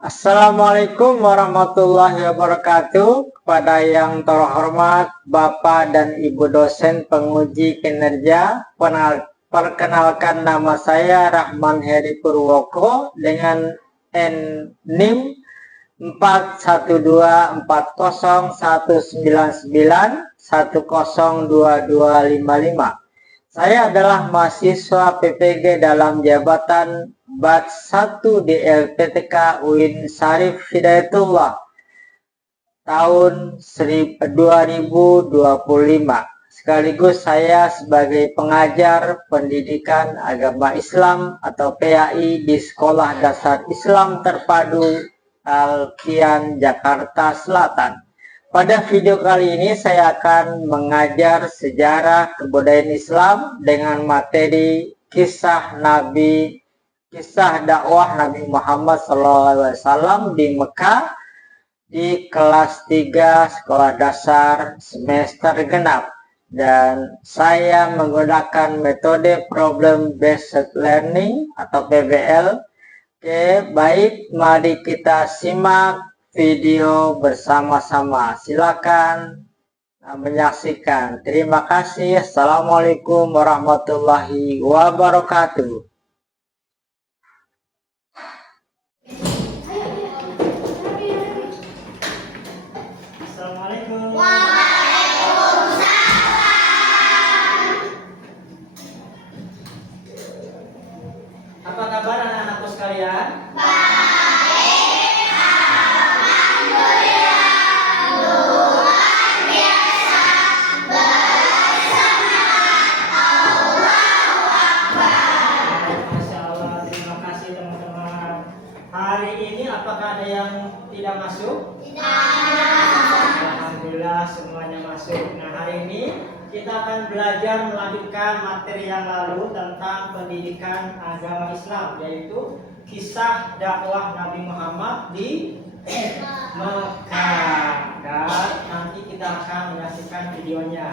Assalamualaikum warahmatullahi wabarakatuh. Kepada yang terhormat Bapak dan Ibu dosen penguji kinerja, perkenalkan nama saya Rahman Heri Purwoko dengan NIM 412401991022255. Saya adalah mahasiswa PPG dalam jabatan Batch 1 di LPTK UIN Syarif Hidayatullah tahun 2025. Sekaligus saya sebagai pengajar pendidikan agama Islam atau PAI di Sekolah Dasar Islam Terpadu Alfian Jakarta Selatan. Pada video kali ini saya akan mengajar sejarah kebudayaan Islam dengan materi kisah dakwah Nabi Muhammad SAW di Mekah di kelas 3 sekolah dasar semester genap, dan saya menggunakan metode problem based learning atau PBL. Oke, baik, mari kita simak video bersama-sama. Silakan menyaksikan. Terima kasih. Assalamualaikum warahmatullahi wabarakatuh. Assalamualaikum. Waalaikumsalam. Apa kabar anak-anakku sekalian? Hari ini apakah ada yang tidak masuk? Alhamdulillah semuanya masuk. Nah, hari ini kita akan belajar melanjutkan materi yang lalu tentang pendidikan agama Islam, yaitu kisah dakwah Nabi Muhammad di Mekah. Dan nanti kita akan menyaksikan videonya.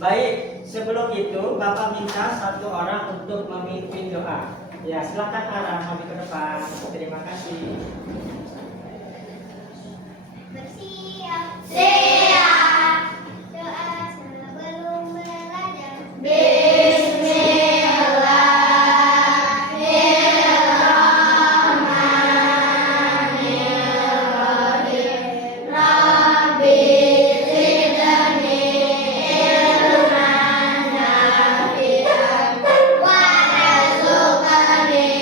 Baik, sebelum itu Bapak minta satu orang untuk memimpin doa. Ya, silakan Ara maju ke depan. Terima kasih. Bersiap, siap. Doa sebelum belajar. Bismillahirrahmanirrahim. Rabbi zidni ilman nafi'an warzuqni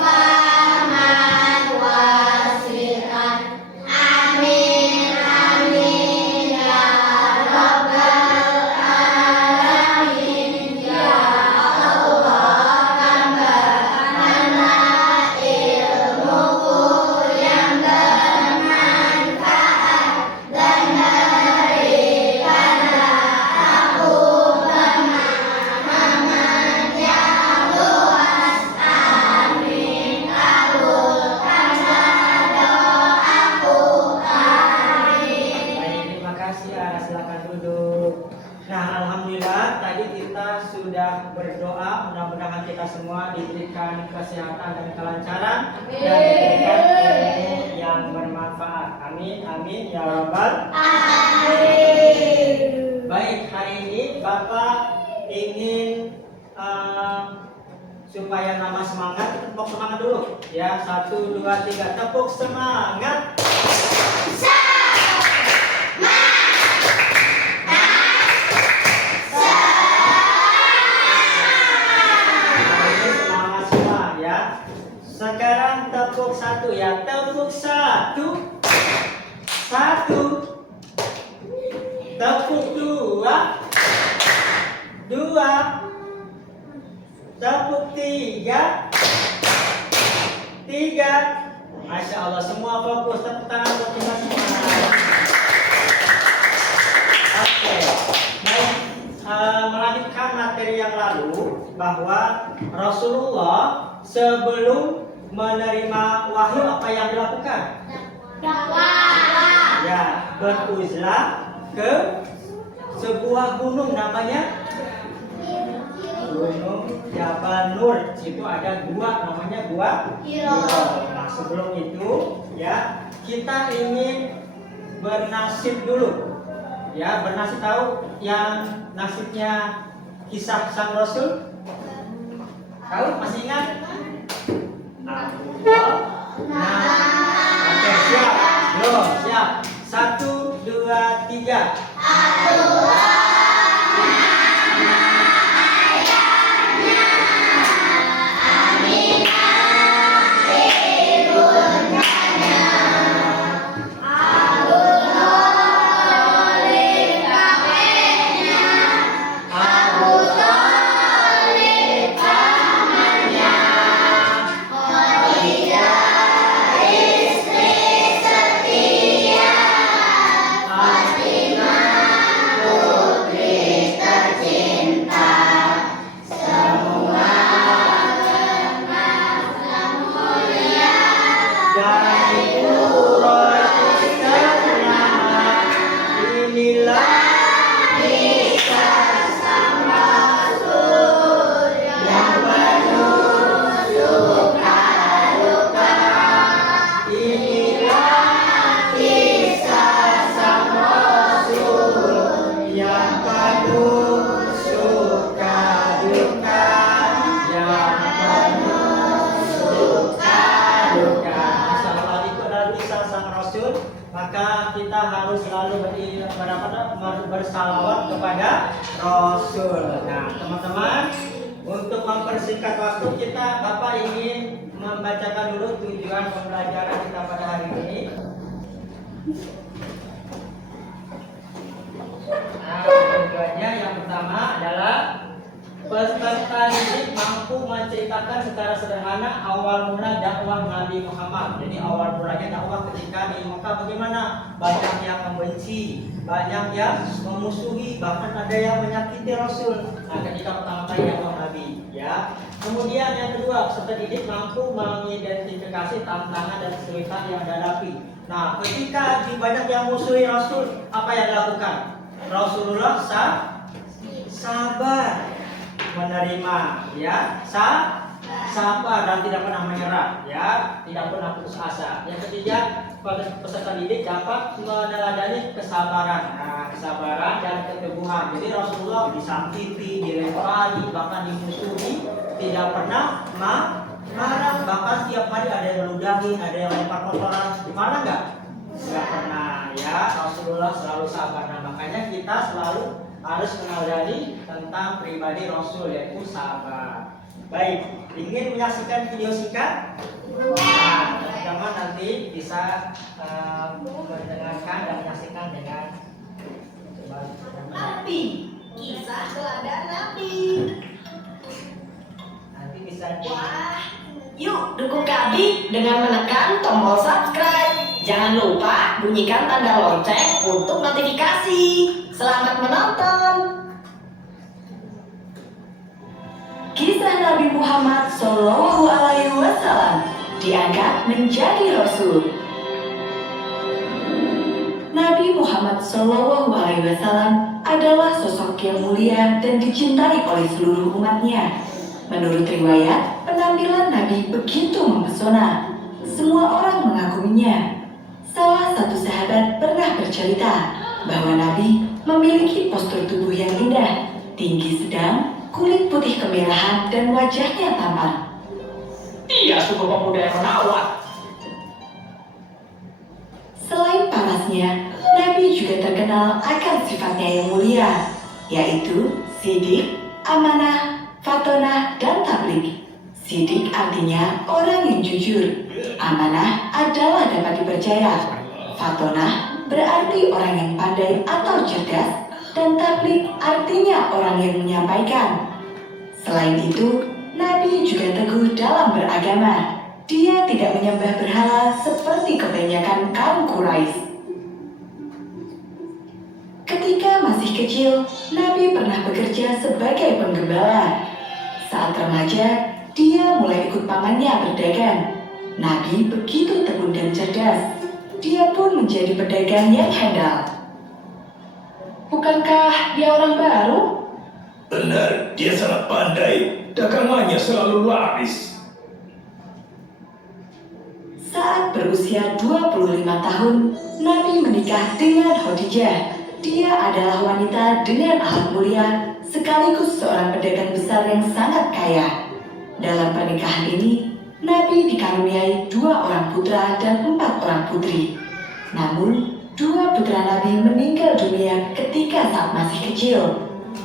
fahman wasi'an. Amin amin ya rabbal alamin. Ya Allah, tambahkanlah ilmuku yang bermanfaat dan berikanlah aku pemahaman yang luas. Amin. Kabulkanlah doaku. Amin. Baik, terima kasih Ara, silakan duduk. Nah, alhamdulillah tadi kita sudah berdoa, mudah-mudahan kita semua diberikan kesehatan dan kelancaran dan diberikan ilmu yang bermanfaat. Amin amin ya rabbal. Amin. Baik, hari ini Bapak ingin supaya nama semangat, tepuk semangat dulu ya. 1, 2, 3, tepuk semangat. Ini semangat semua ya. Sekarang tepuk satu ya. Tepuk satu. Satu. Tepuk dua. Dua. Tepuk tiga. Tiga. Masya Allah, semua fokus. Tepuk tangan buat kita semua. Oke. Baik. Melanjutkan materi yang lalu bahwa Rasulullah sebelum menerima wahyu apa yang dilakukan? Dakwah. Ya, beruzlah ke sebuah gunung namanya Gunung Jabal Nur. Situ ada gua namanya Gua Hiro. Nah, sebelum itu ya kita ingin bernasib dulu. Ya, bernasib tahu yang nasibnya kisah sang Rasul? Tahu? Masih ingat? Nah, oke, siap. Yo, siap. 1, 2, 3. Maka kita harus selalu bersalawat kepada Rasul. Nah, teman-teman, untuk mempersingkat waktu kita, Bapak ingin membacakan dulu tujuan pembelajaran kita pada hari ini. Nah, tujuannya yang pertama adalah peserta didik mampu menceritakan secara sederhana awal mula dakwah Nabi Muhammad. Jadi awal mulanya dakwah ketika di Mekah bagaimana? Banyak yang membenci, banyak yang memusuhi, bahkan ada yang menyakiti Rasul. Nah, ketika pertama kali dakwah Nabi, ya. Kemudian yang kedua, peserta didik mampu mengidentifikasi tantangan dan kesulitan yang dihadapi. Nah, ketika banyak yang musuhi Rasul, apa yang dilakukan? Rasulullah sabar menerima, ya, sabar dan tidak pernah menyerah, ya, tidak pernah putus asa. Yang ketiga, peserta didik dapat meneladani kesabaran, kesabaran dan keteguhan. Jadi Rasulullah disakiti, dilempari, bahkan dimusuhi, tidak pernah marah. Bahkan setiap hari ada yang meludahi, ada yang lempar kotoran. Marah nggak? Nggak pernah, ya. Rasulullah selalu sabar. Nah, makanya kita selalu harus meneladani tentang pribadi Rasul, yaitu sabar. Baik, ingin menyaksikan video singkat? Nah, teman-teman nanti bisa mendengarkan dan menyaksikan dengan Nabi, kisah teladan Nabi. nanti bisa Wah, yuk dukung kami dengan menekan tombol subscribe. Jangan lupa bunyikan tanda lonceng untuk notifikasi. Selamat menonton. Kisah Nabi Muhammad Shallallahu Alaihi Wasallam diangkat menjadi Rasul. Nabi Muhammad Shallallahu Alaihi Wasallam adalah sosok yang mulia dan dicintai oleh seluruh umatnya. Menurut riwayat, penampilan Nabi begitu mempesona. Semua orang mengaguminya. Salah satu sahabat pernah bercerita bahwa Nabi memiliki postur tubuh yang indah, tinggi sedang, kulit putih kemerahan, dan wajahnya tampan. Dia sungguh pemuda yang menawan. Selain parasnya, Nabi juga terkenal akan sifatnya yang mulia, yaitu sidik, amanah, fatonah, dan tabligh. Sidik artinya orang yang jujur, amanah adalah dapat dipercaya, fatonah berarti orang yang pandai atau cerdas, dan tabligh artinya orang yang menyampaikan. Selain itu, Nabi juga teguh dalam beragama. Dia tidak menyembah berhala seperti kebanyakan kaum Quraisy. Ketika masih kecil, Nabi pernah bekerja sebagai penggembala. Saat remaja, dia mulai ikut pamannya berdagang. Nabi begitu tekun dan cerdas. Dia pun menjadi pedagang yang handal. Bukankah dia orang baru? Benar, dia sangat pandai. dagangannya selalu laris. Saat berusia 25 tahun, Nabi menikah dengan Khadijah. Dia adalah wanita dengan akhlak mulia, sekaligus seorang pedagang besar yang sangat kaya. Dalam pernikahan ini, Nabi dikaruniai 2 orang putra dan 4 orang putri. Namun, 2 putra Nabi meninggal dunia ketika saat masih kecil.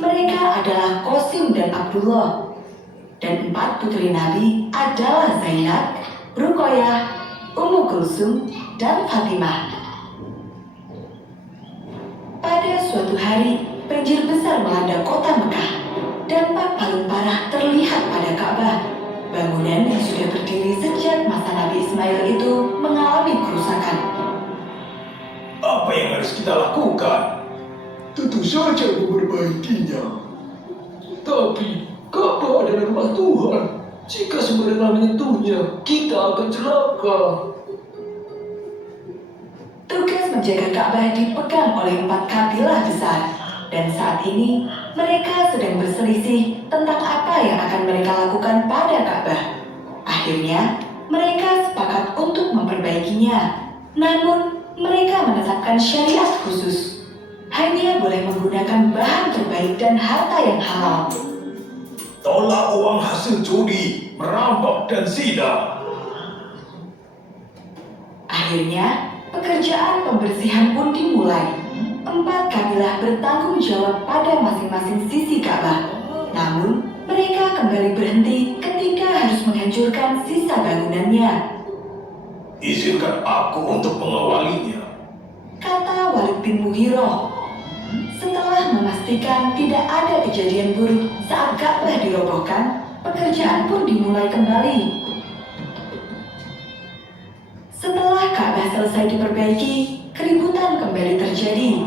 Mereka adalah Qasim dan Abdullah. Dan 4 putri Nabi adalah Zainab, Ruqayyah, Ummu Kulsum, dan Fatimah. Pada suatu hari, banjir besar melanda kota Mekah. Dampak paling parah terlihat pada Ka'bah. Bangunan yang sudah berdiri sejak masa Nabi Ismail itu mengalami kerusakan. Apa yang harus kita lakukan? Tentu saja memperbaikinya. Tapi Ka'bah adalah rumah Tuhan. Jika sembarangan menyentuhnya, kita akan celaka. Tugas menjaga Ka'bah dipegang oleh 4 kabilah besar. Dan saat ini, mereka sedang berselisih tentang apa yang akan mereka lakukan pada Ka'bah. Akhirnya, mereka sepakat untuk memperbaikinya. Namun, mereka menetapkan syariat khusus. Hanya boleh menggunakan bahan terbaik dan harta yang halal. Tolak uang hasil judi, merampok, dan zina. Akhirnya, pekerjaan pembersihan pun dimulai. 4 kabilah bertanggung jawab pada masing-masing sisi Ka'bah. Namun, mereka kembali berhenti ketika harus menghancurkan sisa bangunannya. Izinkan aku untuk mengawalinya. Kata Walid bin Mughirah. Setelah memastikan tidak ada kejadian buruk saat Ka'bah dirobohkan, pekerjaan pun dimulai kembali. Setelah Ka'bah selesai diperbaiki, keributan kembali terjadi.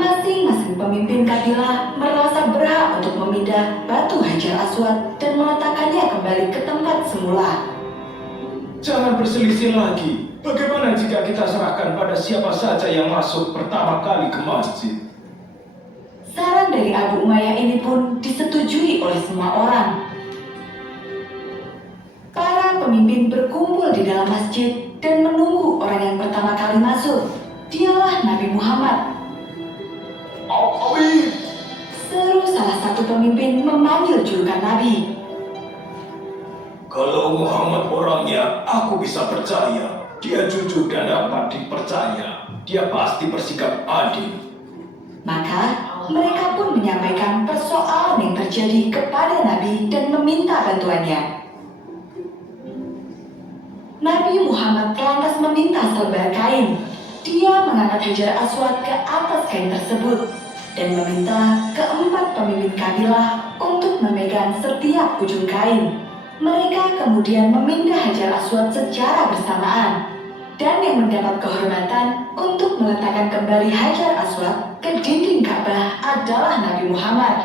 Masing-masing pemimpin kabilah merasa berhak untuk memindah batu Hajar Aswad dan meletakkannya kembali ke tempat semula. Jangan berselisih lagi. Bagaimana jika kita serahkan pada siapa saja yang masuk pertama kali ke masjid? Saran dari Abu Umayyah ini pun disetujui oleh semua orang. Para pemimpin berkumpul di dalam masjid dan menunggu orang yang pertama kali masuk. Dialah Nabi Muhammad. Amin. Seru salah satu pemimpin memanggil julukan Nabi. Kalau Muhammad orangnya, aku bisa percaya. Dia jujur dan dapat dipercaya. Dia pasti bersikap adil. Maka mereka pun menyampaikan persoalan yang terjadi kepada Nabi dan meminta bantuannya. Nabi Muhammad lantas meminta selembar kain. Dia mengangkat Hajar Aswad ke atas kain tersebut dan meminta ke-4 pemimpin kabilah untuk memegang setiap ujung kain. Mereka kemudian memindah Hajar Aswad secara bersamaan. Dan yang mendapat kehormatan untuk meletakkan kembali Hajar Aswad ke dinding Ka'bah adalah Nabi Muhammad.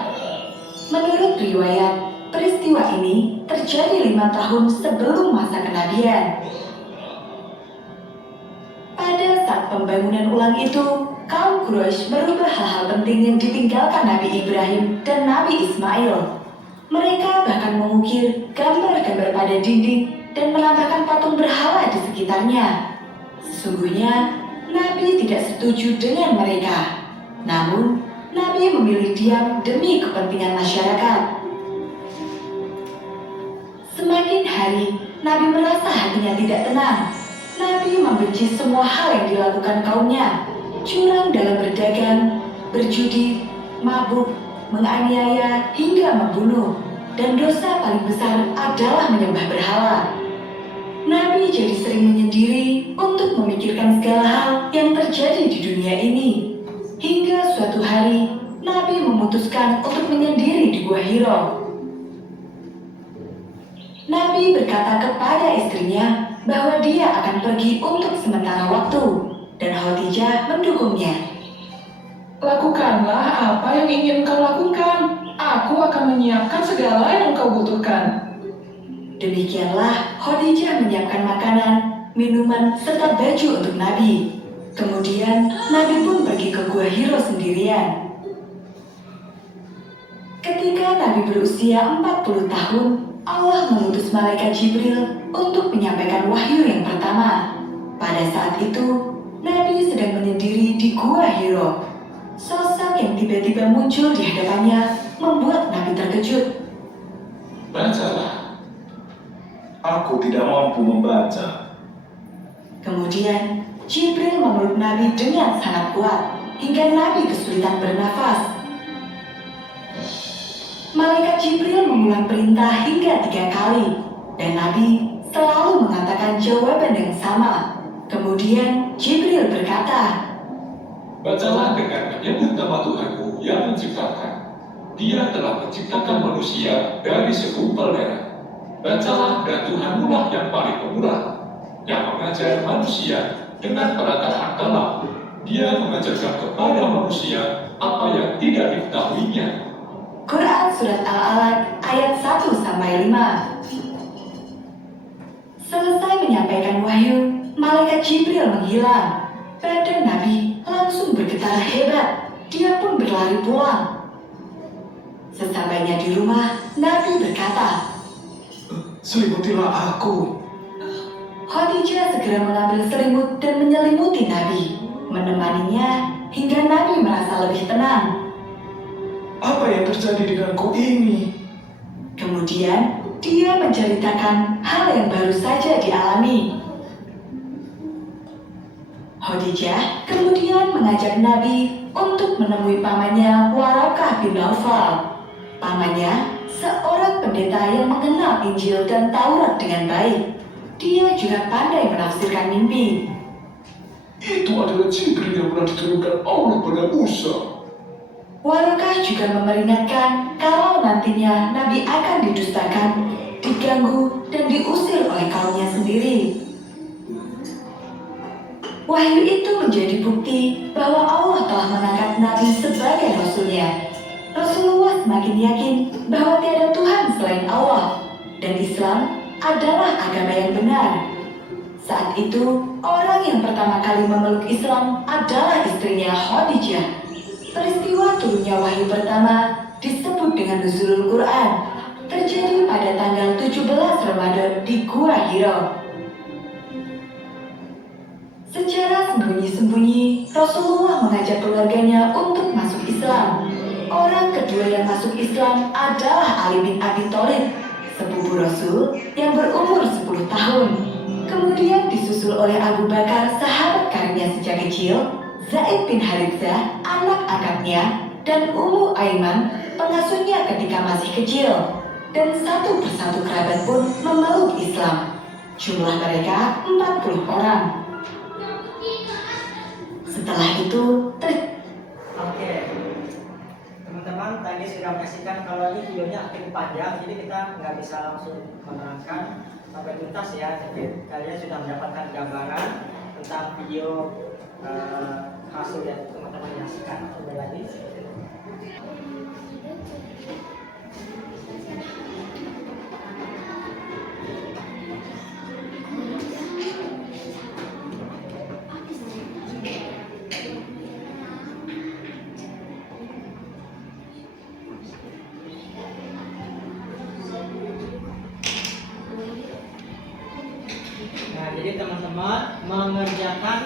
Menurut riwayat, peristiwa ini terjadi 5 tahun sebelum masa kenabian. Pada saat pembangunan ulang itu, kaum Quraisy merubah hal-hal penting yang ditinggalkan Nabi Ibrahim dan Nabi Ismail. Mereka bahkan mengukir gambar-gambar pada dinding dan menambahkan patung berhala di sekitarnya. Sesungguhnya, Nabi tidak setuju dengan mereka. Namun, Nabi memilih diam demi kepentingan masyarakat. Semakin hari, Nabi merasa hatinya tidak tenang. Nabi membenci semua hal yang dilakukan kaumnya. Curang dalam berdagang, berjudi, mabuk, menganiaya, hingga membunuh. Dan dosa paling besar adalah menyembah berhala. Nabi jadi sering menyendiri untuk memikirkan segala hal yang terjadi di dunia ini. Hingga suatu hari, Nabi memutuskan untuk menyendiri di Gua Hiro. Nabi berkata kepada istrinya bahwa dia akan pergi untuk sementara waktu, dan Khadijah mendukungnya. Lakukanlah apa yang ingin kau lakukan. Aku akan menyiapkan segala yang kau butuhkan. Demikianlah Khadijah menyiapkan makanan, minuman, serta baju untuk Nabi. Kemudian Nabi pun pergi ke Gua Hiro sendirian. Ketika Nabi berusia 40 tahun, Allah mengutus malaikat Jibril untuk menyampaikan wahyu yang pertama. Pada saat itu, Nabi sedang menyendiri di Gua Hiro. Sosok yang tiba-tiba muncul di hadapannya membuat Nabi terkejut. Bacalah. Aku tidak mampu membaca. Kemudian, Jibril memeluk Nabi dengan sangat kuat hingga Nabi kesulitan bernafas. Malaikat Jibril mengulang perintah hingga 3 kali, dan Nabi selalu mengatakan jawaban yang sama. Kemudian Jibril berkata, Bacalah dengan menyebut nama Tuhanmu yang menciptakan. Dia telah menciptakan manusia dari segumpal darah. Bacalah dan Tuhanmu lah yang paling pemurah, yang mengajar manusia dengan perkataan kalam. Dia mengajarkan kepada manusia apa yang tidak diketahuinya. Quran Surat Al-Alaq ayat 1-5. Selesai menyampaikan wahyu, malaikat Jibril menghilang. Badan Nabi langsung bergetar hebat. Dia pun berlari pulang. Sesampainya di rumah, Nabi berkata, Selimutilah aku. Khadijah segera mengambil selimut dan menyelimuti Nabi, menemaninya hingga Nabi merasa lebih tenang. Apa yang terjadi denganku ini? Kemudian, dia menceritakan hal yang baru saja dialami. Khadijah kemudian mengajak Nabi untuk menemui pamannya Waraqah bin Naufal. Pamannya seorang pendeta yang mengenal Injil dan Taurat dengan baik. Dia juga pandai menafsirkan mimpi. Itu adalah Jibril yang pernah diturunkan Allah pada Musa. Waraqah juga memperingatkan kalau nantinya Nabi akan didustakan, diganggu, dan diusir oleh kaumnya sendiri. Wahyu itu menjadi bukti bahwa Allah telah mengangkat Nabi sebagai Rasul-Nya. Rasulullah semakin yakin bahwa tiada Tuhan selain Allah, dan Islam adalah agama yang benar. Saat itu, orang yang pertama kali memeluk Islam adalah istrinya Khadijah. Peristiwa turunnya wahyu pertama disebut dengan Nuzulul Quran, terjadi pada tanggal 17 Ramadan di Gua Hiro. Secara sembunyi-sembunyi, Rasulullah mengajak keluarganya untuk masuk Islam. Orang kedua yang masuk Islam adalah Ali bin Abi Thalib, sepupu Rasul yang berumur 10 tahun. Kemudian disusul oleh Abu Bakar, sahabat karibnya sejak kecil, Zaid bin Harithah, anak angkatnya, dan Ummu Aiman, pengasuhnya ketika masih kecil. Dan satu persatu kerabat pun memeluk Islam. Jumlah mereka 40 orang. Setelah itu, Oke, teman-teman tadi sudah menyaksikan kalau ini videonya cukup panjang, jadi kita nggak bisa langsung menerangkan sampai tuntas ya. Jadi kalian sudah mendapatkan gambaran tentang video hasil yang teman-teman menyaksikan. Coba lagi. Nah, jadi teman-teman mengerjakan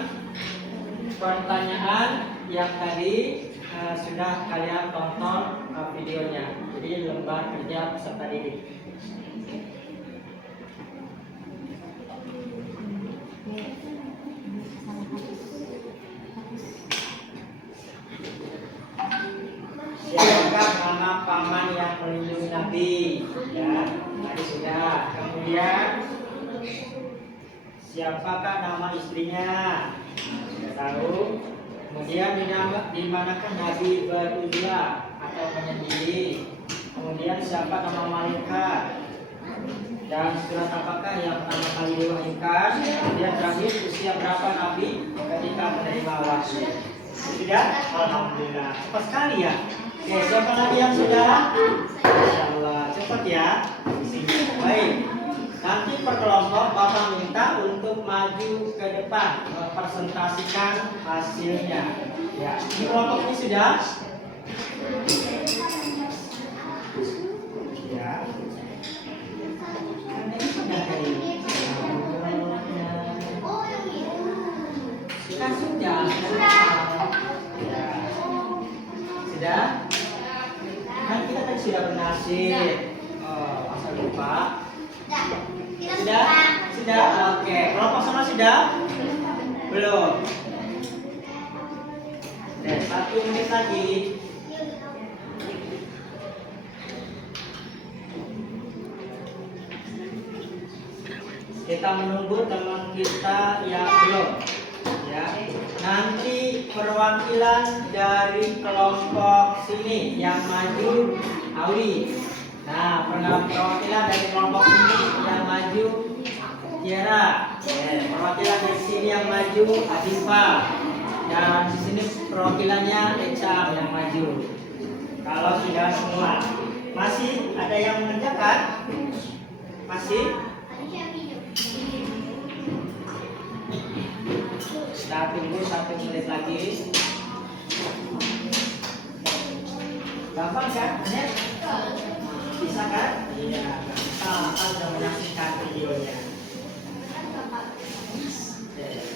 pertanyaan yang tadi sudah kalian tonton videonya. Jadi lembar kerja peserta didik. Siapakah nama paman yang melindungi Nabi? Ya, tadi sudah. Kemudian siapakah nama istrinya? Sudah tahu. Kemudian di manakah Nabi berusia atau menyendiri? Kemudian siapa nama malaikat? Dan surat apakah yang pertama kali diwahyukan? Kemudian terakhir usia berapa Nabi ketika menerima wahyu? Sudah? Alhamdulillah. Cepat sekali ya. Oke, siapa lagi yang sudah? Masya Allah, cepat ya. Baik. Nanti per kelompok Bapak minta untuk maju ke depan mempresentasikan hasilnya. Ya, di kelompok ini sudah. ya. Ini sudah dari sudah. Sudah? Kan kita tadi sudah bernasib. Oh, masa lupa? Sudah? Sudah? Oke. Kelompok sana sudah? Belum. Oke, 1 menit lagi. Kita menunggu teman kita yang belum. Ya, nanti perwakilan dari kelompok sini yang maju Awi. Nah, perwakilan dari kelompok sini yang maju Tiara. Perwakilan dari sini yang maju Adifa. Dan di sini perwakilannya Eca yang maju. Kalau sudah semua, masih ada yang mengerjakan? Masih? Kita tunggu 1 menit lagi. Gampang kan? Bisa kan? Iya. Kita sudah menyaksikan videonya.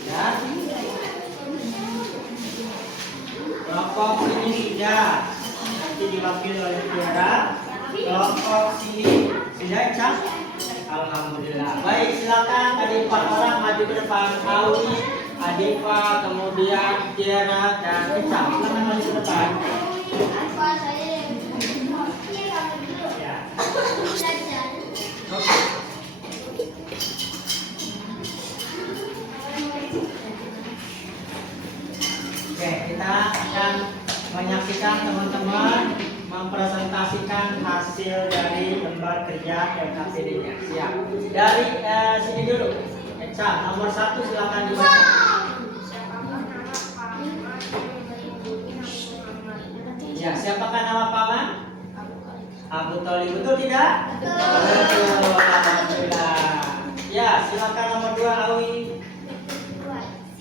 Ya. Kelompok ini sudah nanti diwakili oleh Tiara. Kelompok sini sudah cak. Alhamdulillah. Baik, silakan tadi 4 orang maju ke depan. Awi, Adifa, kemudian Tiara dan Eca. Silakan maju ke depan. Ya. Oke, kita akan menyaksikan teman-teman mempresentasikan hasil dari lembar kerja LKPD-nya. Siap. Dari sini dulu. Eca, nomor 1 silakan dibaca. Ya, siapakah nama paman? Abu Thalib, betul tidak? Betul. Alhamdulillah. Ya, silakan nomor 2 Awi.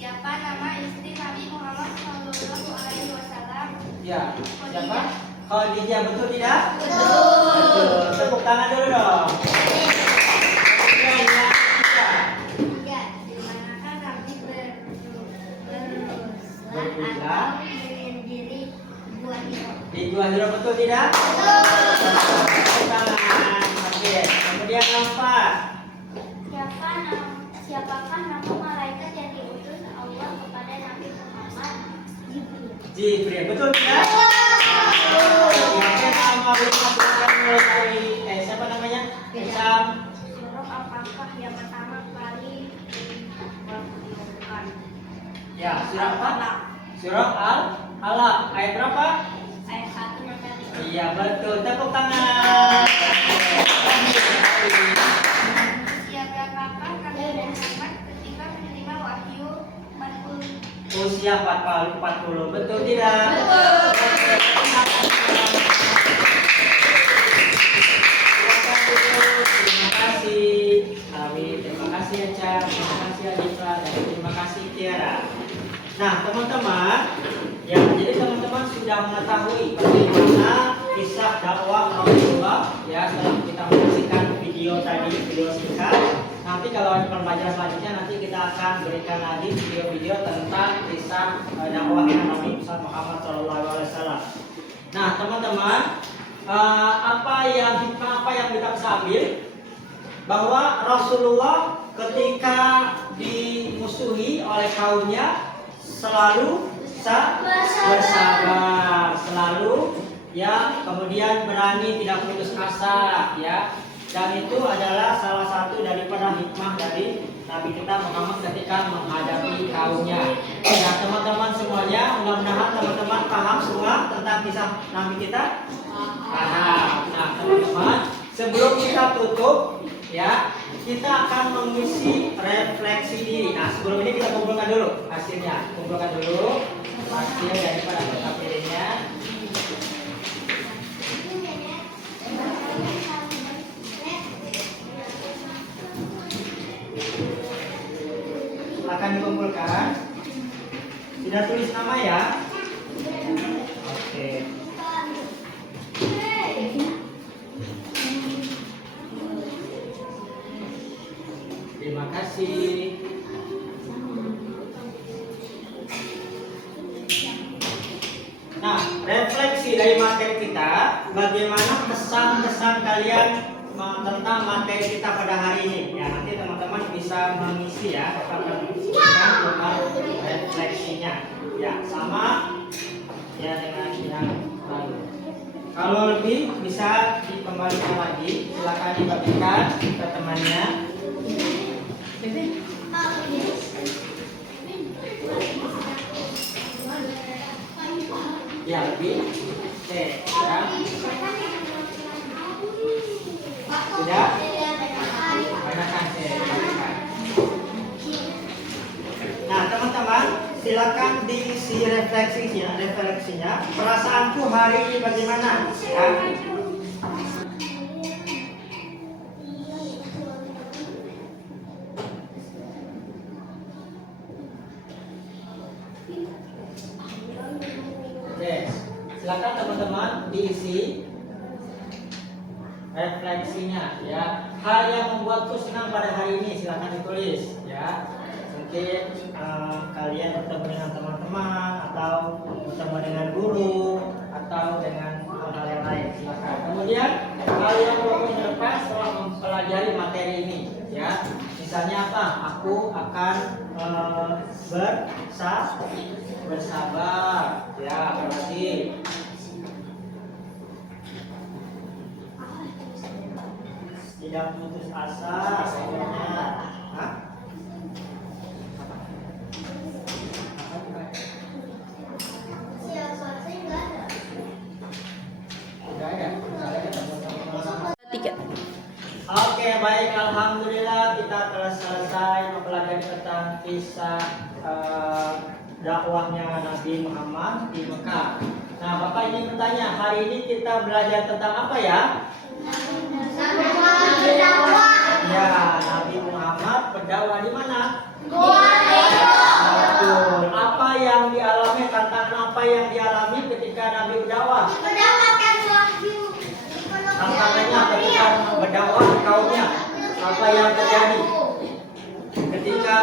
Siapa nama istri Nabi Muhammad SAW? Ya, siapa? Khadijah, betul tidak? Betul. Betul. Tepuk tangan dulu dong. Kemudian yang ketiga. Ya, di manakah Nabi berusaha Berusaha. atau menyendiri Gua Hiro? Di Gua Hiro, betul tidak? Betul. Tepuk tangan. Oke. Kemudian yang 4. Siapakah nama malaikat yang diutus Allah kepada Nabi Muhammad? Jibril, betul tidak? Yang nama silakan mulai. Siapa namanya? Eca. Surah apakah yang pertama kali diturunkan? Ya, surah apa? Surah Al-Alaq. Ayat berapa? Ayat 1 yang tadi. Iya, betul. Tepuk tangan. Usia berapakah Nabi Muhammad ketika menerima wahyu 40? Usia 40. Betul tidak? Betul. Silakan duduk. Terima kasih Awi, terima kasih Eca, terima kasih Adifa, dan terima kasih Tiara. Nah, teman-teman, ya, jadi teman-teman sudah mengetahui bagaimana kisah dakwah Rasulullah ya setelah kita menyaksikan video tadi, video singkat. Nanti kalau ada pembelajaran selanjutnya nanti kita akan berikan lagi video-video tentang kisah dakwahnya Nabi Muhammad SAW. Nah, teman-teman, apa yang kita bisa ambil bahwa Rasulullah ketika dimusuhi oleh kaumnya selalu bersabar, selalu ya, kemudian berani, tidak putus asa ya. Dan itu adalah salah satu daripada hikmah dari Nabi kita Muhammad ketika menghadapi kaumnya. Nah, teman-teman semuanya, mudah-mudahan teman-teman paham semua tentang kisah Nabi kita. Paham. Nah, teman-teman, sebelum kita tutup ya, kita akan mengisi refleksi diri. Nah, sebelum ini kita kumpulkan dulu hasilnya. Kumpulkan dulu hasil daripada LKPD-nya. Akan dikumpulkan. Sudah tulis nama ya? Oke. kasih. Nah, refleksi dari materi kita, bagaimana kesan-kesan kalian tentang materi kita pada hari ini. Ya, nanti teman-teman bisa mengisi ya, tentang refleksinya. Ya, sama ya dengan yang lalu. Kalau lebih bisa dikembalikan lagi, silakan dibagikan ke temannya. Ya, lebih. Oke, sudah. Sudah? Banyakkan, Nah, teman-teman, silakan diisi refleksinya. Perasaanku hari ini bagaimana? Ya. Oke, silakan teman-teman diisi refleksinya ya. Hal yang membuatku senang pada hari ini silakan ditulis ya. Mungkin kalian bertemu dengan teman-teman atau bertemu dengan guru atau dengan hal-hal yang lain silakan. Kemudian hal yang membuatku terlepas setelah mempelajari materi ini ya. Misalnya apa? Aku akan bersabar ya, berarti tidak putus asa sebenarnya. Oke, baik, alhamdulillah kita telah selesai mempelajari tentang kisah dakwahnya Nabi Muhammad di Mekah. Nah, Bapak ingin bertanya, hari ini kita belajar tentang apa ya? Ya, Nabi Muhammad berdakwah di mana? Betul. Apa yang dialami, tantangan apa yang dialami ketika Nabi berdakwah? Tantangannya ketika berdakwah ke kaumnya, apa yang terjadi? Ketika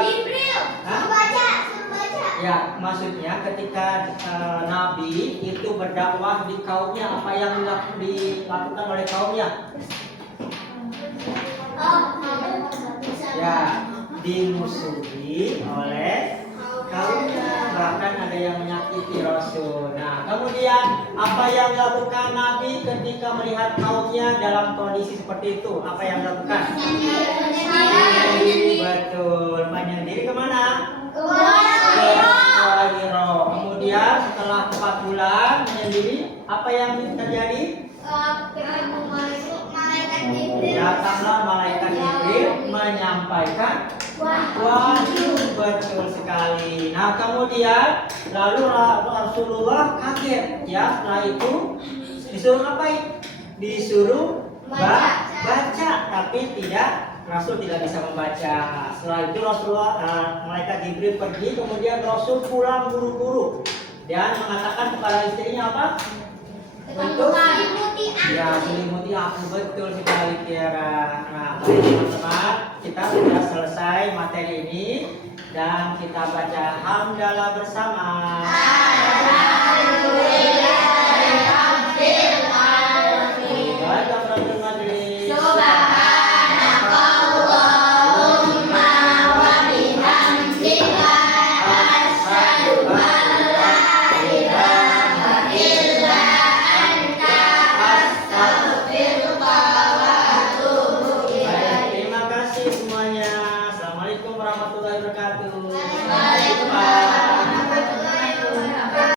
ya, maksudnya ketika Nabi itu berdakwah di kaumnya, apa yang dilakukan oleh kaumnya? Ya, dimusuhi oleh kaumnya, bahkan ada yang menyakiti Rasul. Nah, kemudian apa yang dilakukan Nabi ketika melihat kaumnya dalam kondisi seperti itu? Apa yang dilakukan? Betul, menyendiri kemana? Kemudian setelah 4 bulan menyendiri, apa yang terjadi? Datanglah malaikat Jibril menyampaikan wahyu. Betul sekali. Nah, kemudian lalu Rasulullah kaget ya. Setelah itu disuruh ngapain? Disuruh baca, tapi Rasul tidak bisa membaca. Setelah itu malaikat Jibril pergi, kemudian Rasul pulang buru-buru dan mengatakan kepada istrinya apa? Untuk ya, selimuti aku. Betul sekali, Tiara. Nah, baik teman-teman, kita sudah selesai materi ini dan kita baca hamdalah bersama. Terima kasih semuanya. Assalamualaikum warahmatullahi wabarakatuh.